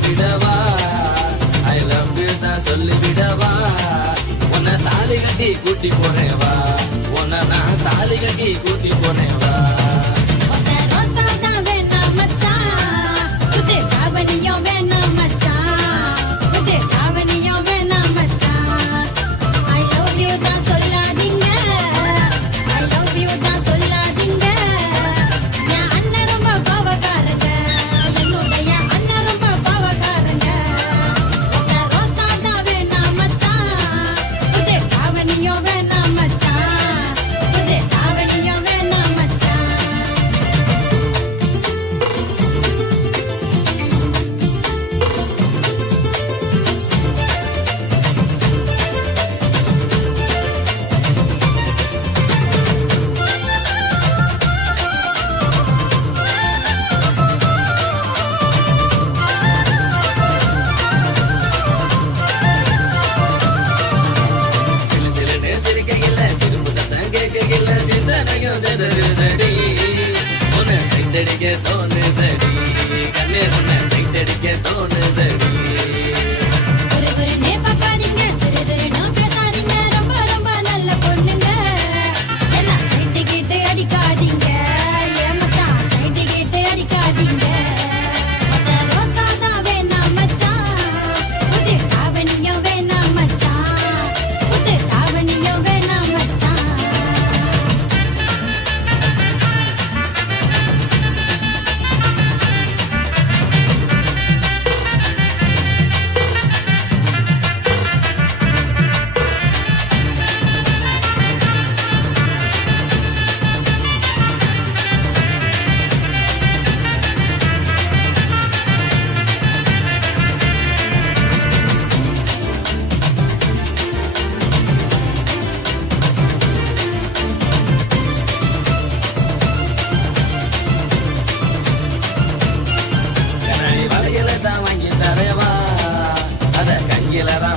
Sollividava I love you தான் சொல்லிவிடவா உன்னை தாலி கட்டி கூட்டி போனேவா உன்னை நான் தாலி கட்டி கூட்டி போனேவா உன்னை சைட்டடிக்க தோணுதடி கண்ணே உன்னை சைட்டடிக்க தோணுதடி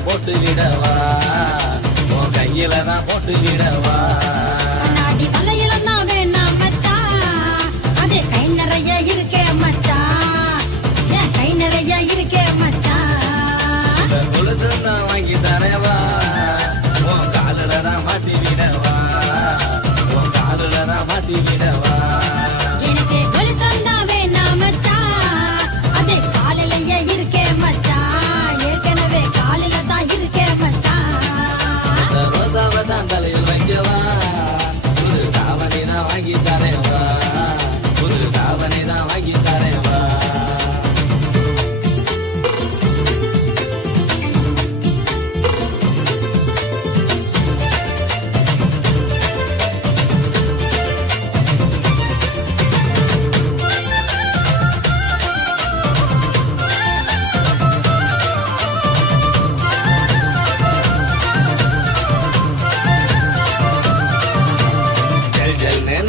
போட்டு விடவா உன் கையில தான் போட்டு விடவா நாடி வலையில தான் வேணாம் மச்சான் அது கை நிறைய இருக்கே மச்சான் என் கை நிறைய இருக்கே மச்சான் கொலுசு தான் வாங்கி தரவா உன் காலில தான் மாத்தி விடவா உன் காலில தான் மாத்தி விடவா எனக்கு கொலுசந்தா வேணாம் மச்சான் அது காலிலேயே இருக்கே மச்சான் ஏற்கனவே காலில தான் இருக்கே மச்சான் ரோசாவை தான் தலையில் வைக்கவா புது தாவணி தான் வாங்கி தரவா புது தாவணி தான் வாங்கி தரவா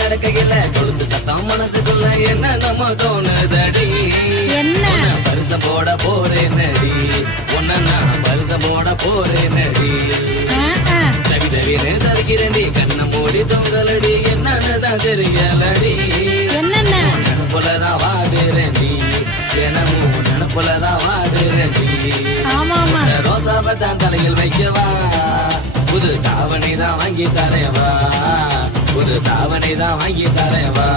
நடக்கையில கொலுசு சத்தம் மனசுக்குள்ள என்ன நம்ம தோணுதடி என்ன பரிசம் போட போறேன் நடி உன்ன நான் பரிசம் போட போறேன் நடி தவி தவினு தவிக்கிறேன்டி கண்ணை மூடி தொங்கலடி என்னன்னுதான் தெரியலடி என்னென்ன நினப்புலதான் வாடுறேன்டி தினமும் நினப்புலதான் வாடுறேன்டி ஆமாமா ரோசாவை தான் தலையில் வைக்கவா புது தாவணி தான் வாங்கி தரவா புது தாவணி தான் வாங்கி தரவா